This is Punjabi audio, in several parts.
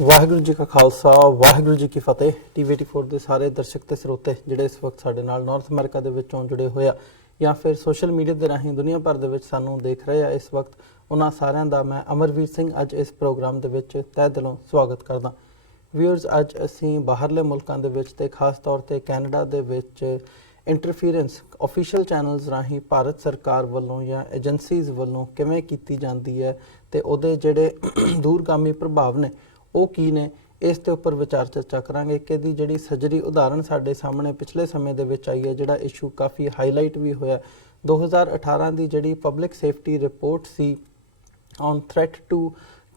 ਵਾਹਿਗੁਰੂ ਜੀ ਕਾ ਖਾਲਸਾ ਵਾਹਿਗੁਰੂ ਜੀ ਕੀ ਫਤਿਹ। TV84 ਦੇ ਸਾਰੇ ਦਰਸ਼ਕ ਤੇ ਸਰੋਤੇ ਜਿਹੜੇ ਇਸ ਵਕਤ ਸਾਡੇ ਨਾਲ ਨਾਰਥ ਅਮਰੀਕਾ ਦੇ ਵਿੱਚੋਂ ਜੁੜੇ ਹੋਏ ਆ ਜਾਂ ਫਿਰ ਸੋਸ਼ਲ ਮੀਡੀਆ ਦੇ ਰਾਹੀਂ ਦੁਨੀਆ ਭਰ ਦੇ ਵਿੱਚ ਸਾਨੂੰ ਦੇਖ ਰਹੇ ਆ ਇਸ ਵਕਤ, ਉਹਨਾਂ ਸਾਰਿਆਂ ਦਾ ਮੈਂ ਅਮਰਵੀਰ ਸਿੰਘ ਅੱਜ ਇਸ ਪ੍ਰੋਗਰਾਮ ਦੇ ਵਿੱਚ ਤਹਿ ਦਿਲੋਂ ਸਵਾਗਤ ਕਰਦਾ। ਵਿਊਅਰਸ, ਅੱਜ ਅਸੀਂ ਬਾਹਰਲੇ ਮੁਲਕਾਂ ਦੇ ਵਿੱਚ ਤੇ ਖਾਸ ਤੌਰ ਤੇ ਕੈਨੇਡਾ ਦੇ ਵਿੱਚ ਇੰਟਰਫੀਰੈਂਸ ਆਫੀਸ਼ੀਅਲ ਚੈਨਲਸ ਰਾਹੀਂ ਭਾਰਤ ਸਰਕਾਰ ਵੱਲੋਂ ਜਾਂ ਏਜੰਸੀਜ਼ ਵੱਲੋਂ ਕਿਵੇਂ ਕੀਤੀ ਜਾਂਦੀ ਹੈ ਤੇ ਉਹਦੇ ਜਿਹੜੇ ਦੂਰਗਾਮੀ ਪ੍ਰਭਾਵ ਨੇ ਉਹ ਕੀ ਨੇ, ਇਸ ਦੇ ਉੱਪਰ ਵਿਚਾਰ ਚਰਚਾ ਕਰਾਂਗੇ ਕਿ ਇਹਦੀ ਜਿਹੜੀ ਸਜਰੀ ਉਦਾਹਰਣ ਸਾਡੇ ਸਾਹਮਣੇ ਪਿਛਲੇ ਸਮੇਂ ਦੇ ਵਿੱਚ ਆਈ ਹੈ, ਜਿਹੜਾ ਇਸ਼ੂ ਕਾਫੀ ਹਾਈਲਾਈਟ ਵੀ ਹੋਇਆ 2018 ਦੀ ਜਿਹੜੀ ਪਬਲਿਕ ਸੇਫਟੀ ਰਿਪੋਰਟ ਸੀ on threat to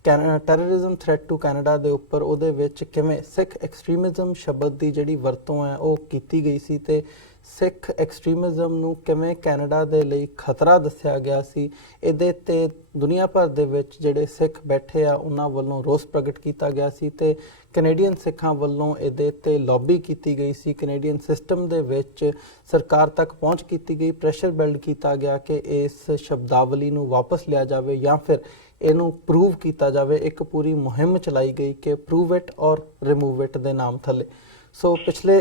terrorism threat to Canada ਦੇ ਉੱਪਰ, ਉਹਦੇ ਵਿੱਚ ਕਿਵੇਂ ਸਿੱਖ ਐਕਸਟ੍ਰੀਮਿਜ਼ਮ ਸ਼ਬਦ ਦੀ ਜਿਹੜੀ ਵਰਤੋਂ ਹੈ ਉਹ ਕੀਤੀ ਗਈ ਸੀ ਤੇ ਸਿੱਖ ਐਕਸਟ੍ਰੀਮਿਜ਼ਮ ਨੂੰ ਕਿਵੇਂ ਕੈਨੇਡਾ ਦੇ ਲਈ ਖਤਰਾ ਦੱਸਿਆ ਗਿਆ ਸੀ। ਇਹਦੇ ਤੇ ਦੁਨੀਆ ਭਰ ਦੇ ਵਿੱਚ ਜਿਹੜੇ ਸਿੱਖ ਬੈਠੇ ਆ ਉਹਨਾਂ ਵੱਲੋਂ ਰੋਸ ਪ੍ਰਗਟ ਕੀਤਾ ਗਿਆ ਸੀ ਤੇ ਕੈਨੇਡੀਅਨ ਸਿੱਖਾਂ ਵੱਲੋਂ ਇਹਦੇ ਤੇ ਲੌਬੀ ਕੀਤੀ ਗਈ ਸੀ। ਕੈਨੇਡੀਅਨ ਸਿਸਟਮ ਦੇ ਵਿੱਚ ਸਰਕਾਰ ਤੱਕ ਪਹੁੰਚ ਕੀਤੀ ਗਈ, ਪ੍ਰੈਸ਼ਰ ਬਿਲਡ ਕੀਤਾ ਗਿਆ ਕਿ ਇਸ ਸ਼ਬਦਾਵਲੀ ਨੂੰ ਵਾਪਸ ਲਿਆ ਜਾਵੇ ਜਾਂ ਫਿਰ ਇਹਨੂੰ ਪ੍ਰੂਵ ਕੀਤਾ ਜਾਵੇ। ਇੱਕ ਪੂਰੀ ਮੁਹਿੰਮ ਚਲਾਈ ਗਈ ਕਿ ਪ੍ਰੂਵ ਇਟ ਔਰ ਰਿਮੂਵ ਇਟ ਦੇ ਨਾਮ ਥੱਲੇ। ਸੋ ਪਿਛਲੇ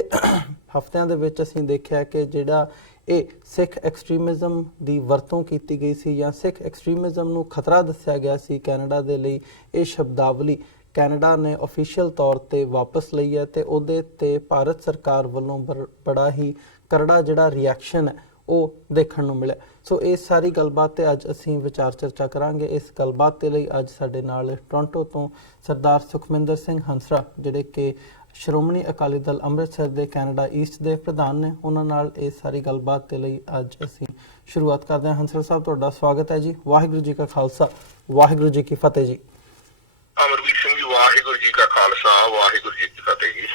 ਹਫ਼ਤਿਆਂ ਦੇ ਵਿੱਚ ਅਸੀਂ ਦੇਖਿਆ ਕਿ ਜਿਹੜਾ ਇਹ ਸਿੱਖ ਐਕਸਟ੍ਰੀਮਿਜ਼ਮ ਦੀ ਵਰਤੋਂ ਕੀਤੀ ਗਈ ਸੀ ਜਾਂ ਸਿੱਖ ਐਕਸਟ੍ਰੀਮਿਜ਼ਮ ਨੂੰ ਖਤਰਾ ਦੱਸਿਆ ਗਿਆ ਸੀ ਕੈਨੇਡਾ ਦੇ ਲਈ, ਇਹ ਸ਼ਬਦਾਵਲੀ ਕੈਨੇਡਾ ਨੇ ਆਫੀਸ਼ੀਅਲ ਤੌਰ ਤੇ ਵਾਪਸ ਲਈ ਹੈ ਤੇ ਉਹਦੇ ਤੇ ਭਾਰਤ ਸਰਕਾਰ ਵੱਲੋਂ ਬੜਾ ਹੀ ਕਰੜਾ ਜਿਹੜਾ ਰਿਐਕਸ਼ਨ ਹੈ ਉਹ ਦੇਖਣ ਨੂੰ ਮਿਲਿਆ। ਸੋ ਇਸ ਸਾਰੀ ਗੱਲਬਾਤ ਤੇ ਅੱਜ ਅਸੀਂ ਵਿਚਾਰ ਚਰਚਾ ਕਰਾਂਗੇ। ਇਸ ਗੱਲਬਾਤ ਦੇ ਲਈ ਅੱਜ ਸਾਡੇ ਨਾਲ ਟੋਰਾਂਟੋ ਤੋਂ ਸਰਦਾਰ ਸੁਖਮਿੰਦਰ ਸਿੰਘ ਹੰਸਰਾ, ਜਿਹੜੇ ਕਿ ਸ਼੍ਰੋਮਣੀ ਅਕਾਲੀ ਦਲ ਅੰਮ੍ਰਿਤਸਰ ਦੇ ਕੈਨੇਡਾ ਈਸਟ ਦੇ ਪ੍ਰਧਾਨ ਨੇ, ਉਹਨਾਂ ਨਾਲ ਇਸ ਸਾਰੀ ਗੱਲਬਾਤ ਦੇ ਲਈ ਅੱਜ ਅਸੀਂ ਸ਼ੁਰੂਆਤ ਕਰਦੇ ਹਾਂ। ਹੰਸਰਾ ਸਾਹਿਬ, ਤੁਹਾਡਾ ਸਵਾਗਤ ਹੈ ਜੀ। ਵਾਹਿਗੁਰੂ ਜੀ ਕਾ ਖਾਲਸਾ ਵਾਹਿਗੁਰੂ ਜੀ ਕੀ ਫਤਿਹ ਜੀ। ਅਮਰਵੀਰ ਸਿੰਘ ਜੀ, ਵਾਹਿਗੁਰੂ ਜੀ ਕਾ ਖਾਲਸਾ ਵਾਹਿਗੁਰੂ ਜੀ ਕੀ ਫਤਿਹ ਜੀ।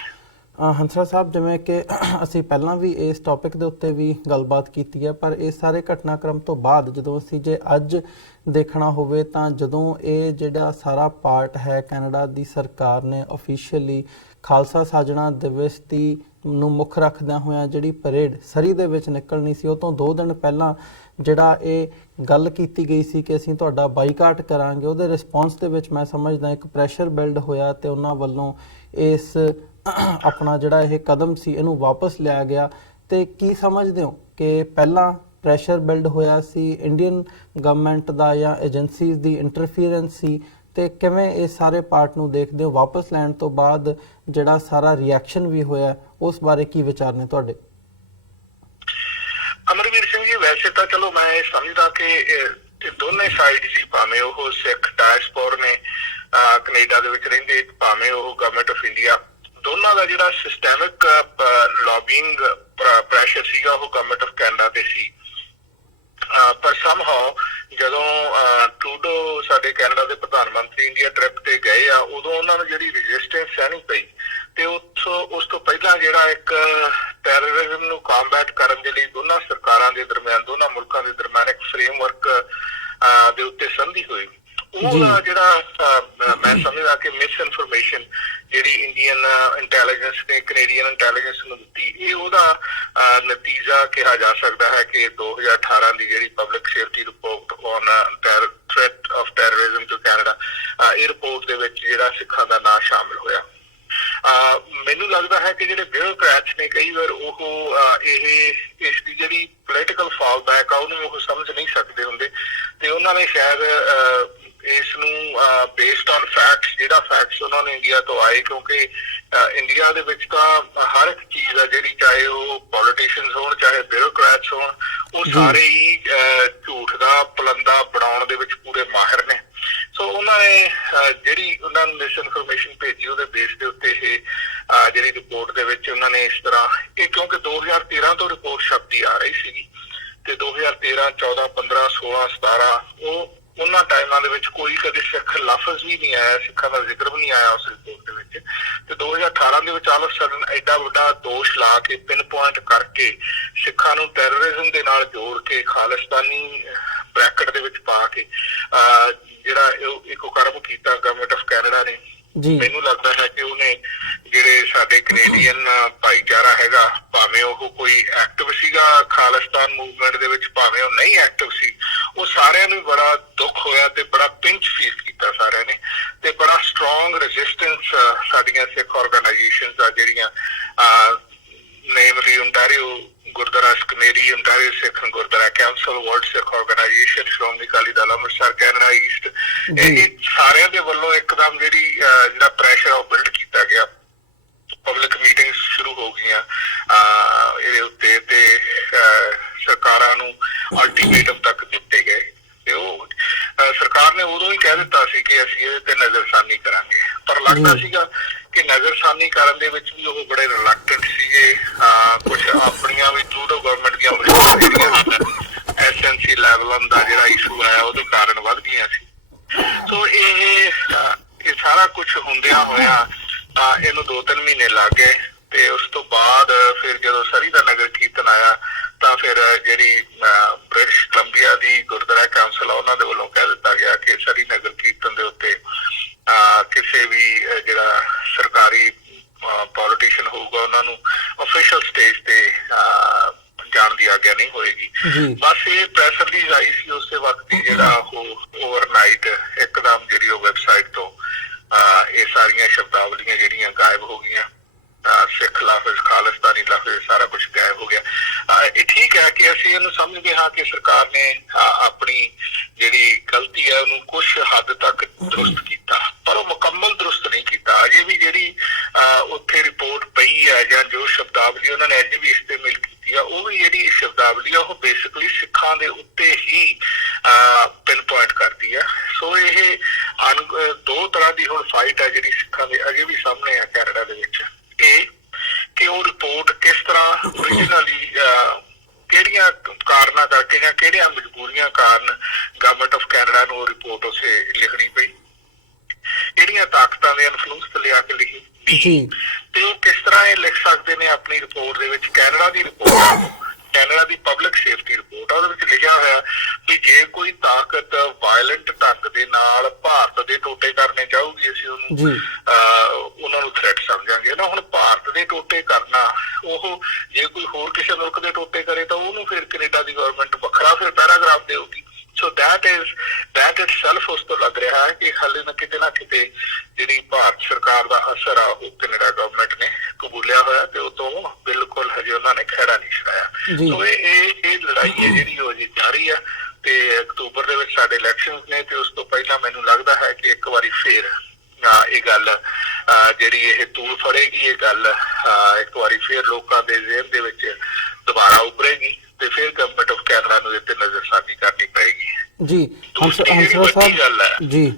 ਹੰਸਰਾ ਸਾਹਿਬ, ਜਿਵੇਂ ਕਿ ਅਸੀਂ ਪਹਿਲਾਂ ਵੀ ਇਸ ਟੌਪਿਕ ਦੇ ਉੱਤੇ ਵੀ ਗੱਲਬਾਤ ਕੀਤੀ ਹੈ, ਪਰ ਇਹ ਸਾਰੇ ਘਟਨਾਕ੍ਰਮ ਤੋਂ ਬਾਅਦ ਜਦੋਂ ਅਸੀਂ ਜੇ ਅੱਜ ਦੇਖਣਾ ਹੋਵੇ ਤਾਂ ਜਦੋਂ ਇਹ ਜਿਹੜਾ ਸਾਰਾ ਪਾਰਟ ਹੈ ਕੈਨੇਡਾ ਦੀ ਸਰਕਾਰ ਨੇ ਆਫੀਸ਼ੀਅਲੀ ਖਾਲਸਾ ਸਾਜਣਾ ਦਿਵਸ ਦੀ ਨੂੰ ਮੁੱਖ ਰੱਖਦਿਆਂ ਹੋਇਆਂ ਜਿਹੜੀ ਪਰੇਡ ਸਰੀ ਦੇ ਵਿੱਚ ਨਿਕਲਣੀ ਸੀ, ਉਹ ਤੋਂ 2 ਦਿਨ ਪਹਿਲਾਂ ਜਿਹੜਾ ਇਹ ਗੱਲ ਕੀਤੀ ਗਈ ਸੀ ਕਿ ਅਸੀਂ ਤੁਹਾਡਾ ਬਾਈਕਾਟ ਕਰਾਂਗੇ, ਉਹਦੇ ਰਿਸਪੌਂਸ ਦੇ ਵਿੱਚ ਮੈਂ ਸਮਝਦਾ ਇੱਕ ਪ੍ਰੈਸ਼ਰ ਬਿਲਡ ਹੋਇਆ ਤੇ ਉਹਨਾਂ ਵੱਲੋਂ ਇਸ ਆਪਣਾ ਜਿਹੜਾ ਇਹ ਕਦਮ ਸੀ ਇਹਨੂੰ ਵਾਪਸ ਲਿਆ ਗਿਆ। ਤੇ ਕੀ ਸਮਝਦੇ ਹੋ ਕਿ ਪਹਿਲਾਂ ਪ੍ਰੈਸ਼ਰ ਬਿਲਡ ਹੋਇਆ ਸੀ, ਇੰਡੀਅਨ ਗਵਰਨਮੈਂਟ ਦਾ ਜਾਂ ਏਜੰਸੀਜ਼ ਦੀ ਇੰਟਰਫੀਰੈਂਸ ਸੀ, ਤੇ ਕਿਵੇਂ ਇਹ ਸਾਰੇ ਪਾਰਟ ਨੂੰ ਦੇਖਦੇ ਹੋ ਵਾਪਸ ਲੈਣ ਤੋਂ ਬਾਅਦ ਜਿਹੜਾ ਸਾਰਾ ਰਿਐਕਸ਼ਨ ਵੀ ਹੋਇਆ, ਉਸ ਬਾਰੇ ਕੀ ਵਿਚਾਰ ਨੇ ਤੁਹਾਡੇ? ਅਮਰਵੀਰ ਸਿੰਘ ਜੀ, ਵੈਸੇ ਤਾਂ ਚਲੋ ਮੈਂ ਇਹ ਸਮਝਦਾ ਕਿ ਦੋਨੇ ਸਾਈਡ ਸੀ, ਭਾਵੇਂ ਉਹ ਸਿੱਖ ਡਾਇਸਪੋਰ ਨੇ ਕੈਨੇਡਾ ਦੇ ਵਿੱਚ ਰਹਿੰਦੇ, ਭਾਵੇਂ ਉਹ ਗਵਰਨਮੈਂਟ ਆਫ ਇੰਡੀਆ, ਦੋਨਾਂ ਦਾ ਜਿਹੜਾ ਸਿਸਟੈਮਿਕ ਲੌਬਿੰਗ ਪ੍ਰੈਸ਼ਰ ਸੀਗਾ ਉਹ ਗਵਰਨਮੈਂਟ ਆਫ ਕੈਨੇਡਾ ਤੇ ਸੀ। ਪਰ ਸਮਹਾਉ ਜਦੋਂ ਟਰੂਡੋ ਸਾਡੇ ਕੈਨੇਡਾ ਦੇ ਪ੍ਰਧਾਨ ਮੰਤਰੀ ਇੰਡੀਆ ਟ੍ਰਿਪ ਤੇ ਗਏ ਆ, ਉਦੋਂ ਉਹਨਾਂ ਨੂੰ ਜਿਹੜੀ ਰੈਜ਼ਿਸਟੈਂਸ ਸਹਿਣੀ ਪਈ ਤੇ ਉਸ ਤੋਂ ਪਹਿਲਾਂ ਜਿਹੜਾ ਇੱਕ ਟੈਰਰਿਜ਼ਮ ਨੂੰ ਕੰਬੈਟ ਕਰਨ ਦੇ ਲਈ ਦੋਨਾਂ ਸਰਕਾਰਾਂ ਦੇ ਦਰਮਿਆਨ, ਦੋਨਾਂ ਮੁਲਕਾਂ ਦੇ ਦਰਮਿਆਨ ਇੱਕ ਫਰੇਮਵਰਕ ਦੇ ਉੱਤੇ ਸੰਧੀ ਹੋਈ। ਉਹ ਜਿਹੜਾ ਮੈਂ ਸਮਝਦਾ ਕਿ ਮਿਸ ਇਨਫੋਰਮੇਸ਼ਨ ਜਿਹੜੀ ਇੰਡੀਅਨ ਇੰਟੈਲੀਜੈਂਸ ਨੇ ਕੈਨੇਡੀਅਨ ਇੰਟੈਲੀਜੈਂਸ ਨੂੰ ਦਿੱਤੀ, ਇਹ ਉਹਦਾ ਨਤੀਜਾ ਕਿਹਾ ਜਾ ਸਕਦਾ ਹੈ ਕਿ 2018 ਦੀ ਜਿਹੜੀ public safety report on threat of terrorism to Canada, ਇਹ ਰਿਪੋਰਟ ਦੇ ਵਿੱਚ ਜਿਹੜਾ ਸਿੱਖਾਂ ਦਾ ਨਾਂ ਸ਼ਾਮਿਲ ਹੋਇਆ। ਮੈਨੂੰ ਲੱਗਦਾ ਹੈ ਕਿ ਜਿਹੜੇ ਬਿਊਰੋਕਰੈਟਸ ਨੇ ਕਈ ਵਾਰ ਉਹ ਇਸ ਦੀ ਜਿਹੜੀ ਪੋਲੀਟੀਕਲ ਫਾਲ ਬੈਕ ਆ ਉਹਨੂੰ ਉਹ ਸਮਝ ਨਹੀਂ ਸਕਦੇ ਹੁੰਦੇ ਤੇ ਉਹਨਾਂ ਨੇ ਸ਼ਾਇਦ ਇਸ ਨੂੰ ਬੇਸਡ ਔਨ ਫੈਕਟਸ, ਜਿਹੜਾ ਫੈਕਟਸ ਉਹਨਾਂ ਨੂੰ ਇੰਡੀਆ ਤੋਂ ਆਏ, ਕਿਉਂਕਿ ਇੰਡੀਆ ਦੇ ਵਿੱਚ ਤਾਂ ਹਰ ਇੱਕ ਚੀਜ਼ ਆ ਜਿਹੜੀ, ਚਾਹੇ ਉਹ ਪੋਲੀਟੀਸ਼ੀਅਨਸ ਹੋਣ ਚਾਹੇ ਬਿਊਰੋਕਰੈਟਸ ਹੋਣ, ਉਹ ਸਾਰੇ ਹੀ ਝੂਠ ਦਾ ਪਲੰਦਾ ਬਣਾਉਣ ਦੇ ਵਿੱਚ ਪੂਰੇ ਮਾਹਿਰ ਨੇ। ਸੋ ਉਹਨਾਂ ਨੇ ਜਿਹੜੀ ਉਹਨਾਂ ਨੂੰ ਮਿਸ ਇਨਫੋਰਮੇਸ਼ਨ ਭੇਜੀ, ਉਹਦੇ ਬੇਸ ਦੇ ਉੱਤੇ ਇਹ ਜਿਹੜੀ ਰਿਪੋਰਟ ਦੇ ਵਿੱਚ ਉਹਨਾਂ ਨੇ ਇਸ ਤਰ੍ਹਾਂ, ਇਹ ਕਿਉਂਕਿ 2013 ਤੋਂ ਰਿਪੋਰਟ ਛਪਦੀ ਆ ਰਹੀ ਸੀਗੀ ਤੇ 2013, 14, 15, 16, 17 ਉਹਨਾਂ ਟਾਈਮਾਂ ਦੇ ਵਿੱਚ ਕੋਈ ਕਦੇ ਸਿੱਖ ਲਫ਼ਜ਼ ਵੀ ਨਹੀਂ ਆਇਆ, ਸਿੱਖਾਂ ਦਾ ਜ਼ਿਕਰ ਵੀ ਨਹੀਂ ਆਇਆ ਉਸ ਰਿਪੋਰਟ ਦੇ ਵਿੱਚ। ਤੇ 2018 ਦੇ ਵਿੱਚ ਆਲ ਆਫ ਸਡਨ ਐਡਾ ਵੱਡਾ ਦੋਸ਼ ਲਾ ਕੇ, ਪਿਨ ਪੁਆਇੰਟ ਕਰਕੇ, ਸਿੱਖਾਂ ਨੂੰ ਟੈਰਰਿਜ਼ਮ ਦੇ ਨਾਲ ਜੋੜ ਕੇ, ਖਾਲਿਸਤਾਨੀ ਬ੍ਰੈਕਟ ਦੇ ਵਿੱਚ ਪਾ ਕੇ ਜਿਹੜਾ ਇੱਕ ਕਰਮ ਕੀਤਾ ਗਵਰਨਮੈਂਟ ਆਫ ਕੈਨੇਡਾ ਨੇ, ਮੈਨੂੰ ਲੱਗਦਾ ਹੈ ਕਿ ਉਹਨੇ ਜਿਹੜੇ ਸਾਡੇ ਕੈਨੇਡੀਅਨ ਭਾਈਚਾਰਾ ਹੈਗਾ, ਭਾਵੇਂ ਉਹ ਕੋਈ ਐਕਟਿਵ ਸੀਗਾ ਖਾਲਿਸਤਾਨ ਮੂਵਮੈਂਟ ਦੇ ਵਿੱਚ, ਭਾਵੇਂ ਉਹ ਨਹੀਂ ਐਕਟਿਵ ਸੀ, ਉਹ ਸਾਰਿਆਂ ਨੂੰ ਬੜਾ ਦੁੱਖ ਹੋਇਆ ਤੇ ਬੜਾ ਪਿੰਚ ਫੀਲ ਕੀਤਾ ਸਾਰਿਆਂ ਨੇ ਤੇ ਬੜਾ ਸਟਰੋਂਗ ਰੈਜ਼ਿਸਟੈਂਸ ਸਾਡੀਆਂ ਸਿੱਖ ਆਰਗੇਨਾਈਜੇਸ਼ਨਸ ਆ ਜਿਹੜੀਆਂ ਨੇਮਲੀ ਓਨਟਾਰੀਓ ਗੁਰਦੁਆਰਾ ਸਕਮੇਰੀ, Ontario Sikh Gurdwara council, world Sikh organization, Shiromani Akali Dal Amritsar, Canada East, ਇਹ ਸਾਰਿਆਂ ਦੇ ਵੱਲੋਂ ਇੱਕਦਮ ਜਿਹੜਾ ਪ੍ਰੈਸ਼ਰ ਉਹ ਬਿਲਡ ਕੀਤਾ ਗਿਆ। ਪਬਲਿਕ ਮੀਟਿੰਗਸ ਸ਼ੁਰੂ ਹੋ ਗਈਆਂ ਇਹਦੇ ਉੱਤੇ ਤੇ ਸਰਕਾਰਾਂ ਨੂੰ ਅਲਟੀਮੇਟਮ ਤੱਕ ਦਿੱਤੇ ਗਏ ਤੇ ਉਹ ਸਰਕਾਰ ਨੇ ਉਦੋਂ ਹੀ ਕਹਿ ਦਿੱਤਾ ਸੀ ਕਿ ਅਸੀਂ ਇਹਦੇ ਤੇ ਨਜ਼ਰਸਾਨੀ ਕਰਾਂਗੇ, ਪਰ ਲੱਗਦਾ ਸੀਗਾ ਕਿ ਨਜ਼ਰਸਾਨੀ ਕਰਨ ਦੇ ਵਿੱਚ ਵੀ ਉਹ ਬੜੇ ਰਿਲੈਕਟੈਂਟ ਸੀਗੇ। ਕੁਝ ਆਪਣੀਆਂ ਵੀ ਥਰੂ ਦ ਗਵਰਨਮੈਂਟ ਦੀਆਂ ਜਿਹੜੀਆਂ ਹਨ ਐਸਐਨਸੀ ਲੈਵਲਾਂ ਦਾ ਜਿਹੜਾ ਇਸ਼ੂ ਹੈ ਉਹਦੇ ਕਾਰਨ ਵੱਧ ਗਈਆਂ ਸੀ। ਸੋ ਇਹ ਸਾਰਾ ਕੁਝ ਹੁੰਦਿਆਂ ਹੋਇਆਂ ਇਹਨੂੰ 2-3 ਮਹੀਨੇ ਲੱਗ ਗਏ ਤੇ ਉਸ ਤੋਂ ਬਾਅਦ ਫਿਰ ਜਦੋਂ ਸਰੀ ਦਾ ਨਗਰ ਕੀਰਤਨ ਆਇਆ ਤਾਂ ਫਿਰ ਜਿਹੜੀ ਬ੍ਰਿਟਿਸ਼ ਕੋਲੰਬੀਆ ਦੀ ਗੁਰਦੁਆਰਾ ਕਾਉਂਸਲ ਆ ਉਹਨਾਂ ਦੇ ਵੱਲੋਂ ਕਹਿ ਦਿੱਤਾ ਗਿਆ ਕਿ ਸਰੀ ਨਗਰ ਕੀਰਤਨ ਦੇ ਉੱਤੇ ਕਿਸੇ ਵੀ ਜਿਹੜਾ ਸਰਕਾਰੀ ਪੋਲੀਟੀਸ਼ੀਅਨ ਹੋਊਗਾ ਉਹਨਾਂ ਨੂੰ ਅਫੀਸ਼ੀਅਲ ਸਟੇਜ ਤੇ ਜਾਣ ਦੀ ਆਗਿਆ ਨਹੀਂ ਹੋਏਗੀ। ਬਸ ਇਹ ਪ੍ਰੈਸ ਰਿਲੀਜ਼ ਆਈ ਸੀ ਉਸੇ ਵਕਤ ਹੀ ਜਿਹੜਾ ਉਹ ਓਵਰਨਾਈਟ ਇੱਕਦਮ ਜਿਹੜੀ ਉਹ ਵੈਬਸਾਈਟ ਤੋਂ ਇਹ ਸਾਰੀਆਂ ਸ਼ਬਦਾਵਲੀਆਂ ਜਿਹੜੀਆਂ ਗਾਇਬ ਹੋ ਗਈਆਂ। ਸਿੱਖ ਲਫ਼ਜ਼, ਖਾਲਿਸਤਾਨੀ ਲਫ਼ਜ਼, ਸਾਰਾ ਕੁਝ ਗਾਇਬ ਹੋ ਗਿਆ। ਇਹ ਠੀਕ ਹੈ ਕਿ ਅਸੀਂ ਇਹਨੂੰ ਸਮਝਦੇ ਹਾਂ ਕਿ ਸਰਕਾਰ ਨੇ ਆਪਣੀ ਜਿਹੜੀ ਗਲਤੀ ਹੈ ਉਹਨੂੰ ਕੁਝ ਹੱਦ ਤੱਕ ਦਰੁਸਤ ਕੀਤਾ, ਪਰ ਉਹ ਮੁਕੰਮਲ ਦਰੁਸਤ ਨਹੀਂ ਕੀਤਾ। ਅਜੇ ਵੀ ਜਿਹੜੀ ਉੱਥੇ ਰਿਪੋਰਟ ਪਈ ਹੈ ਜਾਂ ਜੋ ਸ਼ਬਦਾਵਲੀ ਉਹਨਾਂ ਨੇ ਅਜੇ ਵੀ ਇਸਤੇਮਾਲ ਕੀਤੀ ਆ, ਉਹ ਵੀ ਜਿਹੜੀ ਸ਼ਬਦਾਵਲੀ ਆ ਉਹ ਬੇਸਿਕਲੀ ਸਿੱਖਾਂ ਦੇ ਉੱਤੇ ਹੀ ਪਿਨ ਪੁਆਇੰਟ ਕਰਦੀ ਆ। ਸੋ ਇਹ ਦੋ ਤਰ੍ਹਾਂ ਦੀ ਹੁਣ ਫਾਈਟ ਹੈ ਜਿਹੜੀ ਸਿੱਖਾਂ ਦੇ ਅਜੇ ਵੀ ਸਾਹਮਣੇ ਆ ਕੈਨੇਡਾ ਦੇ ਵਿੱਚ। ਇਹ ਕਿ ਉਹ ਰਿਪੋਰਟ ਕਿਸ ਤਰ੍ਹਾਂ ਓਰੀਜਨਲੀ ਕਿਹੜੀਆਂ ਕਾਰਨਾਂ ਕਰਕੇ ਜਾਂ ਕਿਹੜੀਆਂ ਮਜਬੂਰੀਆਂ ਕਾਰਨ ਗਵਰਨਮੈਂਟ ਆਫ ਕੈਨੇਡਾ ਨੂੰ ਉਹ ਰਿਪੋਰਟ ਉਸੇ ਲਿਖਣੀ ਪਈ, ਕਿਹੜੀਆਂ ਤਾਕਤਾਂ ਦੇ ਇਨਫਲੂਐਂਸ ਤੇ ਲਿਆ ਕੇ ਲਿਖੀ ਤੇ ਉਹ ਕਿਸ ਤਰ੍ਹਾਂ ਇਹ ਲਿਖ ਸਕਦੇ ਨੇ ਆਪਣੀ ਰਿਪੋਰਟ ਦੇ ਵਿੱਚ। ਕੈਨੇਡਾ ਦੀ ਰਿਪੋਰਟ, ਕੈਨੇਡਾ ਦੀ ਪਬਲਿਕ ਸੇਫਟੀ ਰਿਪੋਰਟ, ਉਹਦੇ ਵਿੱਚ ਲਿਖਿਆ ਹੋਇਆ ਵੀ ਜੇ ਕੋਈ ਤਾਕਤ ਵਾਇਲੈਂਟ ਢੰਗ ਦੇ ਨਾਲ ਭਾਰਤ ਦੇ ਟੋਟੇ ਕਰਨੇ ਚਾਹੂਗੀ ਅਸੀਂ ਉਹਨੂੰ ਉਹਨਾਂ ਨੂੰ ਥ੍ਰੈਟ ਸਮਝਾਂਗੇ ਨਾ। ਹੁਣ ਭਾਰਤ ਦੇ ਟੋਟੇ ਕਰਨਾ, ਉਹ ਜੇ ਕੋਈ ਹੋਰ ਕਿਸੇ ਮੁਲਕ ਦੇ ਟੋਟੇ ਕਰੇ ਤਾਂ ਉਹਨੂੰ ਫਿਰ ਕੈਨੇਡਾ ਦੀ ਗਵਰਨਮੈਂਟ ਵੱਖਰਾ ਫਿਰ ਪੈਰਾਗ੍ਰਾਫ ਦੇਊਗੀ। ਸੋ that itself ਉਸ ਤੋਂ ਲੱਗ ਰਿਹਾ ਹੈ ਕਿ ਹਾਲੇ ਨਾ ਕਿਤੇ ਜਿਹੜੀ ਭਾਰਤ ਸਰਕਾਰ ਦਾ ਅਸਰ ਆ ਉਹ ਕੈਨੇਡਾ ਗਵਰਨਮੈਂਟ ਨੇ ਕਬੂਲਿਆ ਹੋਇਆ ਤੇ ਉਹ ਤੋਂ ਬਿਲਕੁਲ ਹਜੇ ਉਹਨਾਂ ਨੇ ਖਹਿੜਾ ਨਹੀਂ ਛਡਾਇਆ। ਸੋ ਇਹ ਲੜਾਈ ਹੈ ਜਿਹੜੀ ਉਹ ਅਜੇ ਜਾਰੀ ਆ ਤੇ ਅਕਤੂਬਰ ਦੇ ਵਿੱਚ ਸਾਡੇ ਇਲੈਕਸ਼ਨ ਨੇ ਤੇ ਉਸ ਤੋਂ ਪਹਿਲਾਂ ਮੈਨੂੰ ਲੱਗਦਾ ਹੈ ਕਿ ਇੱਕ ਵਾਰੀ ਫੇਰ ਇਹ ਗੱਲ ਜਿਹੜੀ ਇਹ ਤੂਲ ਫੜੇਗੀ, ਇਹ ਗੱਲ ਇੱਕ ਵਾਰੀ ਫੇਰ ਲੋਕਾਂ ਦੇ ਜ਼ਿਹਨ ਦੇ ਵਿੱਚ ਦੁਬਾਰਾ ਉਭਰੇਗੀ ਤੇ ਫਿਰ ਗਵਰਨਮੈਂਟ ਆਫ ਕੈਨੇਡਾ ਨੂੰ ਇਹਤੇ ਨਜ਼ਰਸਾਨੀ ਕਰਨੀ ਪਏਗੀ। ਜੀ ਹੰਸਰਾ ਸਾਹਿਬ ਜੀ,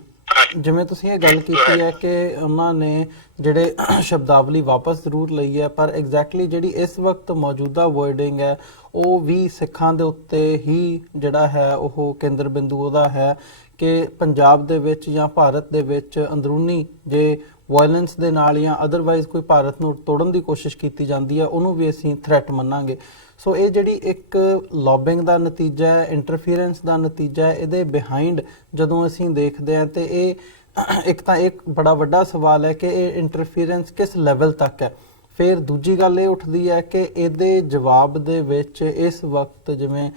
ਜਿਵੇਂ ਤੁਸੀਂ ਇਹ ਗੱਲ ਕੀਤੀ ਹੈ ਕਿ ਉਹਨਾਂ ਨੇ ਜਿਹੜੇ ਸ਼ਬਦਾਵਲੀ ਵਾਪਸ ਜ਼ਰੂਰ ਲਈ ਹੈ, ਪਰ ਐਗਜ਼ੈਕਟਲੀ ਜਿਹੜੀ ਇਸ ਵਕਤ ਮੌਜੂਦਾ ਵਰਡਿੰਗ ਹੈ ਉਹ ਵੀ ਸਿੱਖਾਂ ਦੇ ਉੱਤੇ ਹੀ ਜਿਹੜਾ ਹੈ ਉਹ ਕੇਂਦਰ ਬਿੰਦੂ ਉਹਦਾ ਹੈ ਕਿ ਪੰਜਾਬ ਦੇ ਵਿੱਚ ਜਾਂ ਭਾਰਤ ਦੇ ਵਿੱਚ ਅੰਦਰੂਨੀ ਜੇ ਵਾਇਲੈਂਸ ਦੇ ਨਾਲ ਜਾਂ ਅਦਰਵਾਈਜ਼ ਕੋਈ ਭਾਰਤ ਨੂੰ ਤੋੜਨ ਦੀ ਕੋਸ਼ਿਸ਼ ਕੀਤੀ ਜਾਂਦੀ ਹੈ ਉਹਨੂੰ ਵੀ ਅਸੀਂ ਥ੍ਰੈਟ ਮੰਨਾਂਗੇ। ਸੋ ਇਹ ਜਿਹੜੀ ਇੱਕ ਲੌਬਿੰਗ ਦਾ ਨਤੀਜਾ ਹੈ, ਇੰਟਰਫੀਰੈਂਸ ਦਾ ਨਤੀਜਾ ਹੈ, ਇਹਦੇ ਬਿਹਾਈਂਡ ਜਦੋਂ ਅਸੀਂ ਦੇਖਦੇ ਹਾਂ ਤੇ ਇਹ ਇੱਕ ਤਾਂ ਇੱਕ ਬੜਾ ਵੱਡਾ ਸਵਾਲ ਹੈ ਕਿ ਇਹ ਇੰਟਰਫੀਰੈਂਸ ਕਿਸ ਲੈਵਲ ਤੱਕ ਹੈ। ਫਿਰ ਦੂਜੀ ਗੱਲ ਇਹ ਉੱਠਦੀ ਹੈ ਕਿ ਇਹਦੇ ਜਵਾਬ ਦੇ ਵਿੱਚ ਇਸ ਵਕਤ ਜਿਵੇਂ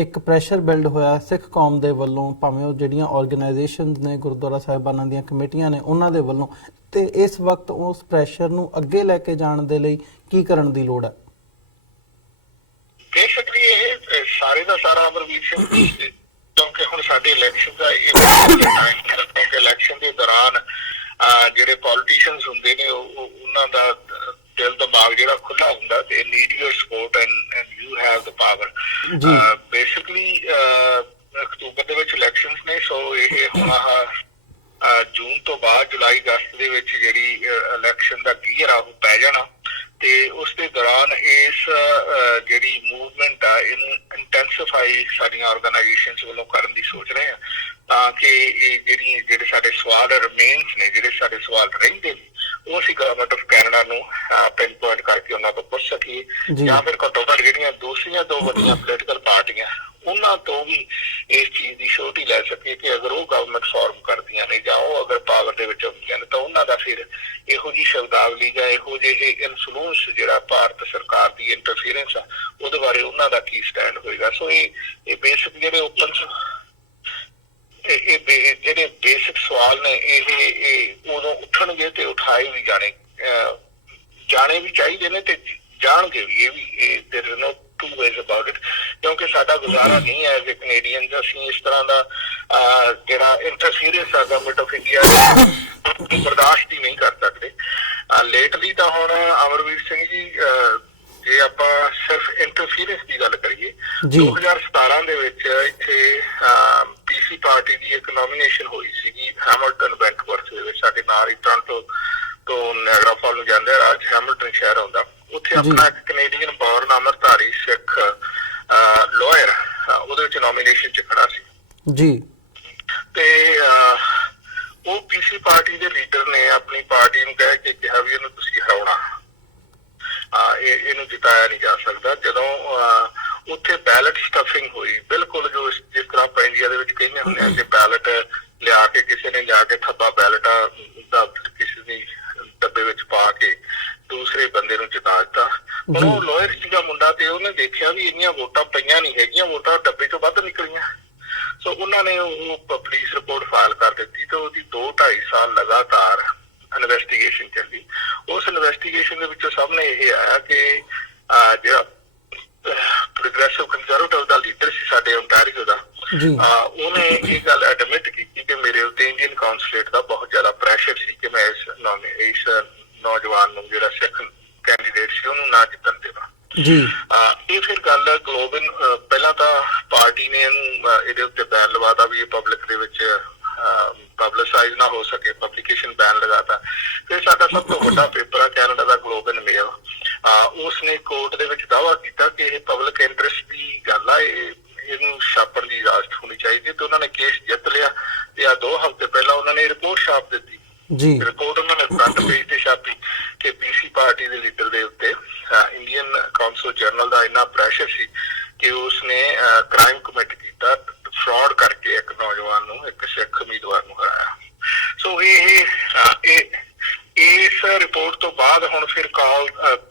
ਇੱਕ ਪ੍ਰੈਸ਼ਰ ਬਿਲਡ ਹੋਇਆ ਸਿੱਖ ਕੌਮ ਦੇ ਵੱਲੋਂ, ਭਾਵੇਂ ਉਹ ਜਿਹੜੀਆਂ ਆਰਗੇਨਾਈਜੇਸ਼ਨਸ ਨੇ, ਗੁਰਦੁਆਰਾ ਸਾਹਿਬਾਨਾਂ ਦੀਆਂ ਕਮੇਟੀਆਂ ਨੇ, ਉਹਨਾਂ ਦੇ ਵੱਲੋਂ, ਤੇ ਇਸ ਵਕਤ ਉਸ ਪ੍ਰੈਸ਼ਰ ਨੂੰ ਅੱਗੇ ਲੈ ਕੇ ਜਾਣ ਦੇ ਲਈ ਕੀ ਕਰਨ ਦੀ ਲੋੜ ਹੈ? ਬੇਸਿਕਲੀ ਇਹ ਸਾਰੇ ਦਾ ਸਾਰਾ ਅਮਰਵੀਰ ਸਿੰਘ ਕਿਉਂਕਿ ਹੁਣ ਸਾਡੇ ਇਲੈਕਸ਼ਨ ਦਾ ਇਹ ਇਲੈਕਸ਼ਨ ਦੇ ਦੌਰਾਨ ਜਿਹੜੇ ਪੋਲੀਟੀਸ਼ੀਅਨਸ ਹੁੰਦੇ ਨੇ ਉਹਨਾਂ ਦਾ ਦਿਲ ਦਿਮਾਗ ਜਿਹੜਾ ਖੁੱਲਾ ਹੁੰਦਾ ਤੇ need your support and you have the power. Basically October ਦੇ ਵਿੱਚ ਇਲੈਕਸ਼ਨਸ ਨੇ, ਸੋ ਇਹ ਹੁਣ ਜੂਨ ਤੋਂ ਬਾਅਦ ਜੁਲਾਈ ਅਗਸਤ ਦੇ ਵਿੱਚ ਜਿਹੜੀ ਇਲੈਕਸ਼ਨ ਦਾ ਗੀਅਰ ਆ ਉਹ ਪੈ ਜਾਣਾ ਤੇ ਉਸ ਦੇ ਦੌਰਾਨ ਇਸ ਜਿਹੜੀ ਮੂਵਮੈਂਟ ਆ ਇਹਨੂੰ ਇੰਟੈਂਸੀਫਾਈ ਸਾਡੀਆਂ ਆਰਗੇਨਾਈਜੇਸ਼ਨਸ ਵੱਲੋਂ ਕਰਨ ਦੀ ਸੋਚ ਰਹੇ ਆ ਤਾਂ ਕਿ ਇਹ ਜਿਹੜੇ ਸਾਡੇ ਸਵਾਲ ਰਿਮੇਨਸ ਨੇ, ਜਿਹੜੇ ਸਾਡੇ ਸਵਾਲ ਰਹਿੰਦੇ ਨੇ, ਉਹ ਅਸੀਂ ਗਵਰਨਮੈਂਟ ਆਫ ਕੈਨੇਡਾ ਨੂੰ ਪਿਨ ਪੁਆਇੰਟ ਕਰਕੇ ਉਹਨਾਂ ਤੋਂ ਪੁੱਛ ਸਕੀਏ ਜਾਂ ਫਿਰ ਘੱਟੋ ਘੱਟ ਜਿਹੜੀਆਂ ਦੂਸਰੀਆਂ ਦੋ ਵੱਡੀਆਂ ਪੋਲੀਟੀਕਲ ਪਾਰਟੀਆਂ ਉਹਨਾਂ ਤੋਂ ਵੀ ਇਸ ਚੀਜ਼ ਦੀ ਸ਼ੋਰਟੀ ਲੈ ਸਕੀਏ ਕਿ ਅਗਰ ਉਹ ਗਵਰਨਮੈਂਟ ਫਾਰਮ ਕਰਦੀਆਂ ਨੇ ਜਾਂ ਉਹ ਅਗਰ ਪਾਵਰ ਦੇ ਵਿੱਚ ਆਉਂਦੀਆਂ ਨੇ ਤਾਂ ਉਹਨਾਂ ਦਾ ਫਿਰ ਇਹੋ ਜਿਹੀ ਸ਼ਬਦਾਵਲੀ ਜਾਂ ਇਹੋ ਜਿਹੇ ਇਨਫਲੂਐਂਸ ਜਿਹੜਾ ਭਾਰਤ ਸਰਕਾਰ ਦੀ ਇੰਟਰਫੀਰੈਂਸ ਆ ਉਹਦੇ ਬਾਰੇ ਉਹਨਾਂ ਦਾ ਕੀ ਸਟੈਂਡ ਹੋਏਗਾ। ਸੋ ਇਹ ਬੇਸਿਕ ਜਿਹੜੇ ਜਿਹੜੇ ਬੇਸਿਕ ਸਵਾਲ ਨੇ ਇਹ ਗੁਜ਼ਾਰਾ ਨਹੀਂ ਹੈ ਐਜ਼ ਕੈਨੇਡੀਅਨ। ਅਸੀਂ ਇਸ ਤਰ੍ਹਾਂ ਦਾ ਜਿਹੜਾ ਇੰਟਰਫੀਅਰੈਂਸ ਹੈ ਗਵਰਨਮੈਂਟ ਆਫ ਇੰਡੀਆ ਬਰਦਾਸ਼ਤ ਹੀ ਨਹੀਂ ਕਰ ਸਕਦੇ। ਲੇਟਲੀ ਤਾਂ ਹੁਣ ਅਮਰਵੀਰ ਸਿੰਘ ਜੀ, ਜੇ ਆਪਾਂ ਸਿਰਫ ਇੰਟਰਫੀਅਰੈਂਸ ਦੀ ਗੱਲ ਕਰੀਏ, 2017 ਦੇ ਵਿੱਚ ਇੱਥੇ ਪੀਸੀ ਪਾਰਟੀ ਦੀ ਇੱਕ ਨੋਮੀਨੇਸ਼ਨ ਹੋਈ ਸੀਗੀ ਹੈਮਿਲਟਨ ਵੈਂਕੂਵਰ ਦੇ ਵਿੱਚ, ਸਾਡੇ ਨਾਲ ਹੀ ਟੋਰਾਂਟੋ ਤੋਂ ਨਾਇਗਰਾ ਫਾਲ ਨੂੰ ਜਾਂਦੇ ਅੱਜ ਹੈਮਿਲਟਨ ਸ਼ਹਿਰ ਆਉਂਦਾ। ਉੱਥੇ ਆਪਣਾ ਇੱਕ ਕੈਨੇਡੀਅਨ ਬੌਰਨ ਅੰਮ੍ਰਿਤਧਾਰੀ ਸਿੱਖ ਲਾਇਰ ਉਹਦੇ ਵਿੱਚ ਨੋਮੀਨੇਸ਼ਨ 'ਚ ਖੜਾ ਸੀ ਜੀ। ਤੇ ਉਹ ਪੀਸੀ ਪਾਰਟੀ ਦੇ ਲੀਡਰ ਨੇ ਆਪਣੀ ਪਾਰਟੀ ਨੂੰ ਕਹਿ ਕੇ ਕਿਹਾ ਵੀ ਇਹਨੂੰ ਤੁਸੀਂ ਹਰਾਉਣਾ, ਇਹਨੂੰ ਜਿਤਾਇਆ ਨਹੀਂ ਜਾ ਸਕਦਾ। ਜਦੋਂ ਉੱਥੇ ਬੈਲਟ ਸਟਫਿੰਗ ਹੋਈ, ਬਿਲਕੁਲ ਜੋ ਜਿਸ ਤਰ੍ਹਾਂ ਆਪਾਂ ਇੰਡੀਆ ਦੇ ਵਿੱਚ ਕਹਿੰਦੇ ਹੁੰਦੇ ਆ ਕਿ ਬੈਲਟ ਲਿਆ ਕੇ ਕਿਸੇ ਨੇ ਜਾ ਕੇ ਥੱਬਾ ਬੈਲਟ ਦਾ ਕਿਸੇ ਦੀ ਡੱਬੇ ਵਿੱਚ ਪਾ ਕੇ ਦੂਸਰੇ ਬੰਦੇ ਨੂੰ ਜਿਤਾ ਦਿੱਤਾ। ਪਰ ਉਹ ਲਾਇਰ ਸੀਗਾ ਮੁੰਡਾ ਤੇ ਉਹਨੇ ਦੇਖਿਆ ਵੀ ਇੰਨੀਆਂ ਵੋਟਾਂ ਪਈਆਂ ਨਹੀਂ ਹੈਗੀਆਂ, ਵੋਟਾਂ ਡੱਬੇ ਚੋਂ ਵੱਧ ਨਿਕਲੀਆਂ। ਸੋ ਉਹਨਾਂ ਨੇ ਉਹ ਪੁਲਿਸ ਰਿਪੋਰਟ ਫਾਈਲ ਕਰ ਦਿੱਤੀ ਤੇ ਉਹਦੀ 2-2.5 ਸਾਲ ਲਗਾਤਾਰ ਇਨਵੈਸਟੀਗੇਸ਼ਨ ਚੱਲੀ। ਉਸ ਇਨਵੈਸਟੀਗੇਸ਼ਨ ਦੇ ਵਿੱਚੋਂ ਸਾਹਮਣੇ ਇਹ ਆਇਆ ਕਿ ਜਿਹੜਾ ਪ੍ਰੋਗਰੈਸਿਵ ਕੰਜ਼ਰਵੇਟਿਵ ਦਾ ਲੀਡਰ ਸੀ ਸਾਡੇ ਓਨਟਾਰੀਓ ਦਾ, ਉਹਨੇ ਇਹ ਗੱਲ ਐਡਮਿਟ ਕੀਤੀ ਕਿ ਮੇਰੇ ਉੱਤੇ ਇੰਡੀਅਨ ਕਾਉਂਸਲੇਟ ਦਾ ਬਹੁਤ ਜ਼ਿਆਦਾ ਪ੍ਰੈਸ਼ਰ ਸੀ ਕਿ ਮੈਂ ਇਸ ਨੌਜਵਾਨ ਨੂੰ, ਜਿਹੜਾ ਸਿੱਖ ਕੈਂਡੀਡੇਟ ਸੀ, ਉਹਨੂੰ ਨਾ ਜਿੱਤਣ ਦੇਵਾਂ। ਇਹ ਫਿਰ ਗੱਲ ਗਲੋਬਲ, ਪਹਿਲਾਂ ਤਾਂ ਪਾਰਟੀ ਨੇ ਇਹਨੂੰ ਇਹਦੇ ਉੱਤੇ ਬੈਨ ਲਵਾਤਾ ਵੀ ਇਹ ਪਬਲਿਕ ਦੇ ਵਿੱਚ ਪਬਲਿਸਾਈਜ਼ ਨਾ ਹੋ ਸਕੇ, ਪਬਲਿਕੇਸ਼ਨ ਬੈਨ ਲਗਾਤਾ। ਫਿਰ ਸਾਡਾ ਸਭ ਤੋਂ ਵੱਡਾ ਪੇਪਰ ਆ ਕੈਨੇਡਾ ਦਾ ਗਲੋਬਲ ਮੇਲ, ਉਸਨੇ ਕੋਰਟ ਦੇ ਵਿੱਚ ਦਾਅਵਾ ਕੀਤਾ ਕਿ ਇਹ ਪਬਲਿਕ ਇੰਟਰਸਟ ਦੀ ਗੱਲ ਆ, ਇਹਨੂੰ ਛਾਪਣ ਦੀ ਇਜਾਜ਼ਤ ਹੋਣੀ ਚਾਹੀਦੀ। ਤੇ ਉਹਨਾਂ ਨੇ ਕੇਸ ਜਿੱਤ ਲਿਆ ਤੇ 2 ਹਫ਼ਤੇ ਪਹਿਲਾਂ ਉਹਨਾਂ ਨੇ ਰਿਪੋਰਟ ਛਾਪ ਦਿੱਤੀ। ਰਿਪੋਰਟ ਉਹਨਾਂ ਨੇ ਫਰੰਟ ਪੇਜ ਤੇ ਛਾਪੀ ਕਿ ਪੀਸੀ ਪਾਰਟੀ ਦੇ ਲੀਡਰ ਦੇ ਉੱਤੇ ਇੰਡੀਅਨ ਕਾਉਂਸਲ ਜਰਨਲ ਦਾ ਇੰਨਾ ਪ੍ਰੈਸ਼ਰ ਸੀ ਕਿ ਉਸਨੇ ਕ੍ਰਾਈਮ ਕਮਿਟ ਕੀਤਾ, ਫਰਾਡ ਕਰਕੇ ਇੱਕ ਨੌਜਵਾਨ ਨੂੰ, ਇੱਕ ਸਿੱਖ ਉਮੀਦਵਾਰ ਨੂੰ ਹਰਾਇਆ। ਸੋ ਇਸ ਰਿਪੋਰਟ ਤੋਂ ਬਾਅਦ ਹੁਣ ਫਿਰ ਕਾਲ